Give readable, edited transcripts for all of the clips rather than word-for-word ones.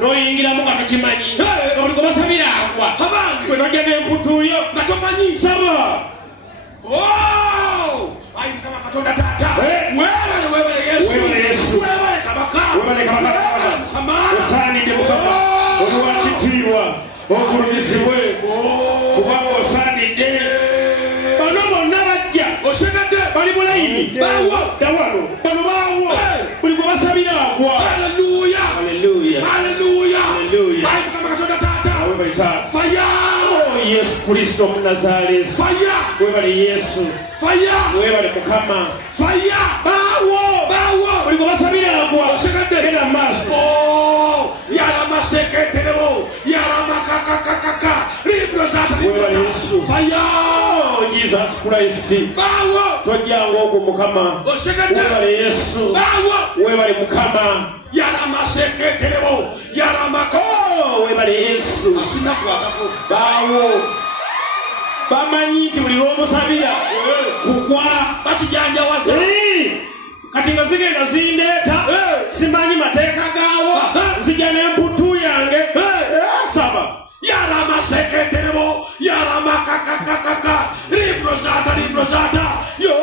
no yingira mu katachimanyi oli ko basabira agwa abange we nojja n'emputuyo katomanyi saba ayi kama katonda tata webale Yesu webale kabaka osaanidde mukama oli wakitiibwa okulumizibwe kubanga osaanidde bano bonna bajja osegadde bali mulayini bawo dawano bano baawo buli gwe basabira agwa haleluya ayi kama katonda tata webale taata fire Yesu Kristo Munazareti fire webale Yesu fire webale mukama fire bawo buli gwe basabira agwa genda maaso yaramaseketerebo yaramakakakaka librozata webale Yesu fire Jesus Christ bawo tojjanga okwo mukama webale Yesu webale mukama yaramaseketerebo yaramaka webale Yesu asinakwatako bawo bamanyi nti buli lw'omusabira kugwa bakijanjawaza kati nga zigenda zindeeta simanyi mateeka gaawo nzija n'emputu yange saba yaramaseketerebo yaramakakakaka librozata yo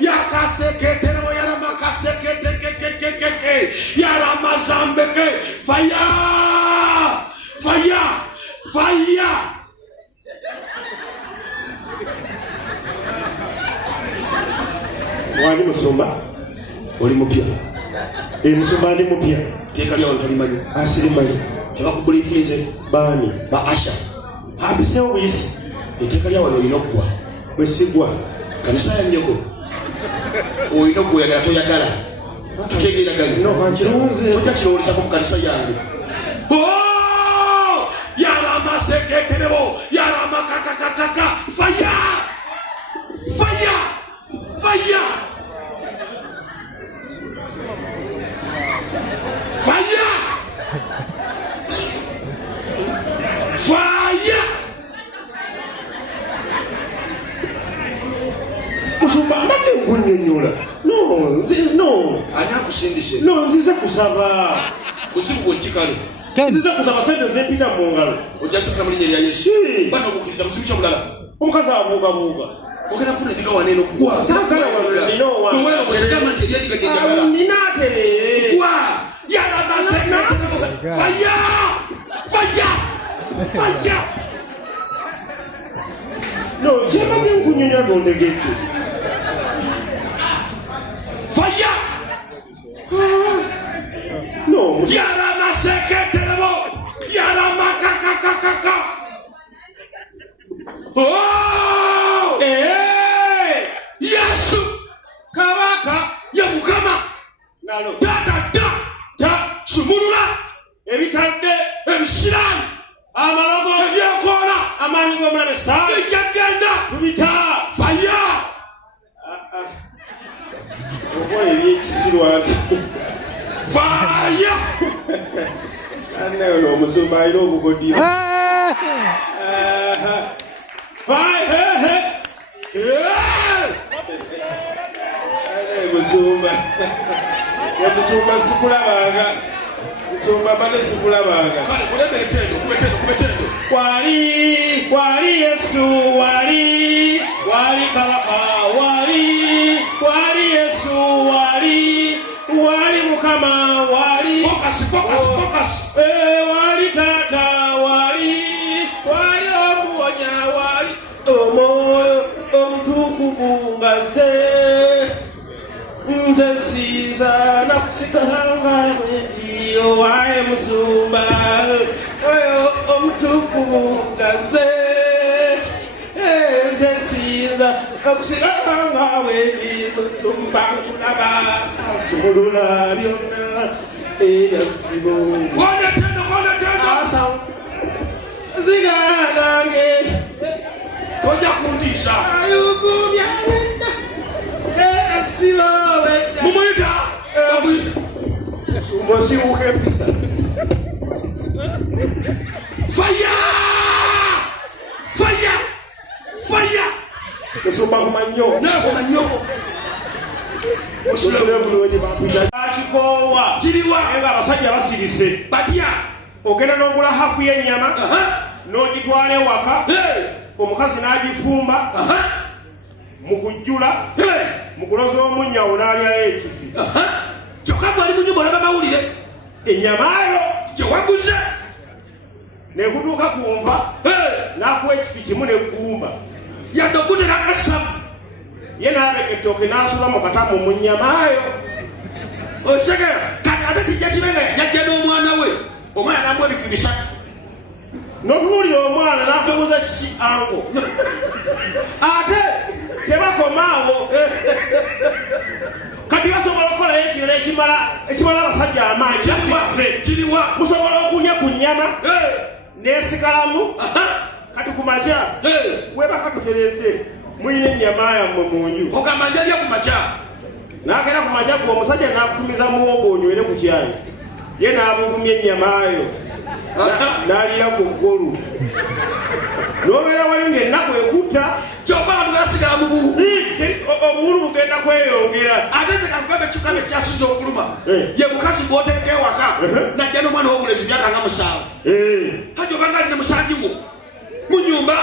yakaseketerebo yaramakaseketekekekeke yaramazambeke fire wali musumba oli mupya musumba ndi mupya teeka lyawo tolimanyi asirimanyi tebakubuliifinze baani ba asha abisewo buyisi etteeka lyawo olina okuggwa bwesigwa kanisa yanjeko olina okuweyagala toyagala tutegeeraganye tojja kirowolezako mu kanisa yange yaramaseketerebo yaramakakakaka fire musumba mbadde nkunyonyola no ani akusindise nzize kusaba buzibu bwekikale nzize kusaba sente zempita mu ngalo ojja sifuna mu linnya lya Yesu bana okukkiriza buzibu kyomulala omukazi abuugabuuga ogenda funa ediga waneeno gwa ninaaterere no kyembadde nkunyonyola tondegedde no yaramaseketerebo yaramakakakaka Yesu kabaka ye mukama nalo ta sumulula ebitadde ebisiraani amalogo ebyekola amaanyi g'omulabe sitaani bijjagenda tubita faya okola ebyekisirwa nti faya annayo n'omusumba alina obugodiyo musumba sikulabanga musumba mbadde sikulabanga wali Yesu wali kabaka wali Yesu wali mukama wali focus wali tata wali omuwonya wali omwoyo omutukuvu nga nze siza nakusigalanga ndiyo waye musumba oyo omutukuvu nga nze siza nakusigalanga wendi musumba nkulaba asumulula byonna ebyasibo zigalange tojja kuntiisa ayugubyawenda asibo wenda mumuyita musumba osibuka empisa faya musumba kumanyo nakomanyo musule bulungi bampita akikowa kiriwa nga abasajja basirise batya ogenda n'ogula hafu y'ennyama n'ogitwala ewaka omukazi n'agifumba mu kujjula mu kuloza omunnyawo n'alyayo ekifi kyokka bwali mu nyumba olaba mawulire ennyamaayo gye waguze nekutuuka ku nva n'akuwa ekifi kimu n'eggumba yadde okutera akasavu ye n'aleka ettooke n'asula mu katamu mu nnyamaayo osegera kati ate kijja kibenga yajja n'omwana we omwana n'amuwa ebifi bisatu n'otunuulira omwana n'akubuuza kiki anko ate tebakomaawo kati basobola okukolayo ekirala ekimala abasajja amaanyi basise kiriwa musobola okulya ku nnyama n'esigalamu kati ku makya webaka tuteredde muyina ennyama yammwe mu nju ogamba njalya ku makya n'agenda ku makya gwe omusajja n'akutumiza muwogo onywere ku kyayi ye n'abugumya ennyamaayo n'alira ku ggolu n'obeera wali ng'ennaku ekutta kyobala tugasigala mu buwu obulu bugenda kweyongera ate tekankugabe ekigambo ekyasinza okuluma ye mukazi gw'oteeka ewaka najja n'omwana w'obulezi myaka nga 7 kati obanga alina musanjingo mu nyumba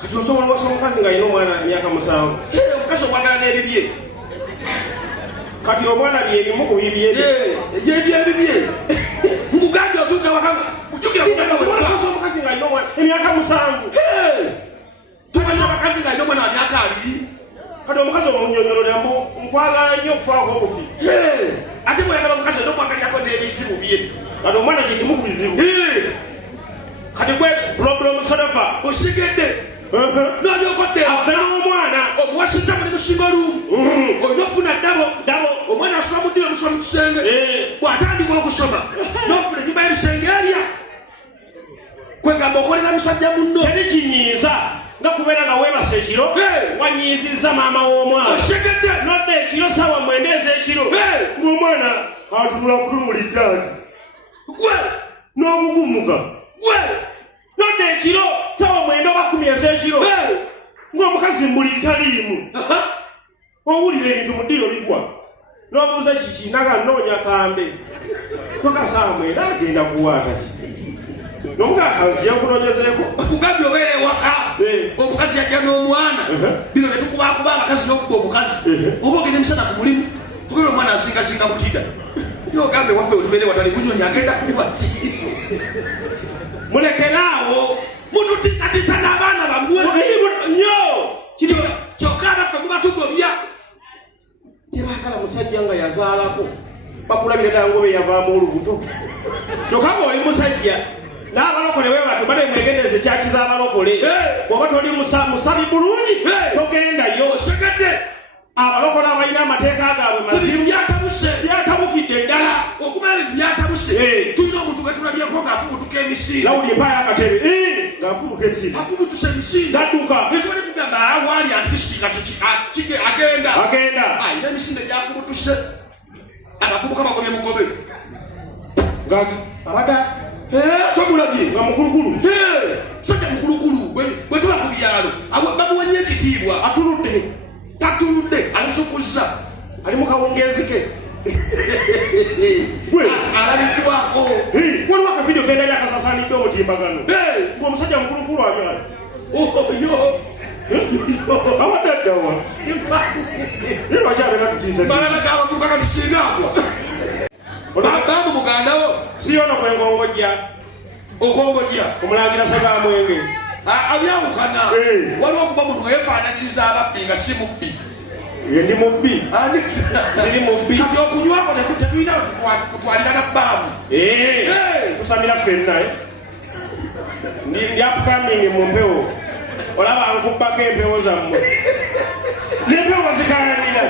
kati osobola wasa omukazi ng'alina omwana myaka 7 omukazi omwagala n'ebibye kati omwana byebimu ku bibye yebyebibye nkugambye otuuka waka omukazi ng'alina omwana emyaka 7 tubasa abakazi ng'alina omwana wa myaka 2 kati omukazi omunyonyolera nkwagala nnyo okufaako obufi ate bweyagala omukazi n'omwagalyako n'ebizibu bye kati omwana kyekimu ku bizibu kati gwe problem solver osigedde n'olyokodde afe n'omwana omuwasiza muli musinga olumu olina ofuna ddabo omwana asoma mu ddiro omusoma mu kisenge bw'atandika okusoma n'ofuna ennyumba y'ebisenge erya kwegamba okolera musajja munno teri kinyiiza nga kubeera nga weebasa ekiro wanyiizizza maama w'omwana osigedde nodda ekiro saawa 9 ez'ekiro ng'omwana atunula kutunulidde ati gwe n'obugumuga gwe nodda ekiro saawa 9 oba 10 ez'ekiro ng'omukazi mbuli taliimu owulira ebintu mu ddiro bigwa n'obuuza kiki naga nnoonya kambe toka saawa 9 agenda kuwaata ki n'omugakazi yankunoonyezeeko kugambye obeera ewaka omukazi yajja n'omwana bino ne tukubakuba abakazi n'okuba omukazi oba ogenda emisana ku mulimu ogera omwana asingasinga mutida nogambe waffe otubeere watali bunyonyi agenda kubaki mulekeraawo mututisatisa n'abaana bammwe nnyo kyokka abaffe mubatugobya tebakala musajja nga yazaalako bakulabira ddala ngobe yavaamu olubuto kyokka ng'oli musajja n'abalokole weebatu bade mwegendereze ekyakiza abalokole bw'oba toli musabi bulungi togendayo segedde abalokole abalina amateeka gaabwe mazibu byatabukidde ddala okumala ebintu byatabuse tulina omuntu betulabyeko ng'afubutuka emisiira lawuli empaya y'akatebe ng'afubuka emisiri afubutuse emisiira gadduka netubale tugamba awaali atisiti kati agenda ayina emisinde gyafubutuse abavubuka bagobye mugobe abadde tomulabye nga mukulukulu sajja mukulukulu bwe tuba ku byalo bamuwenye ekitiibwa atuludde tatuludde alizukuzza ali mu kawungeezi ke alabiddwako waliwo akavidiyo genda lyakasasanidde omutimbagano ng'omusajja mukulukulu alyali abadde addawa lwakyabeera tutiisa balabagabatuka katisingagwa bambu mugandawo siyono kwengongojja okongojja omulangira sagamwenge abyawukana waliwo okuba omuntu nga yefaananyiriza ababbi nga si mubbi ye ndi mubbi siri mubbi kati okunywako tetulina kutwalira na bbaamu tusamira ffenna ndi upcoming mu mpewo olaba nkubbako empewo zammwe n'empewo bazikayanira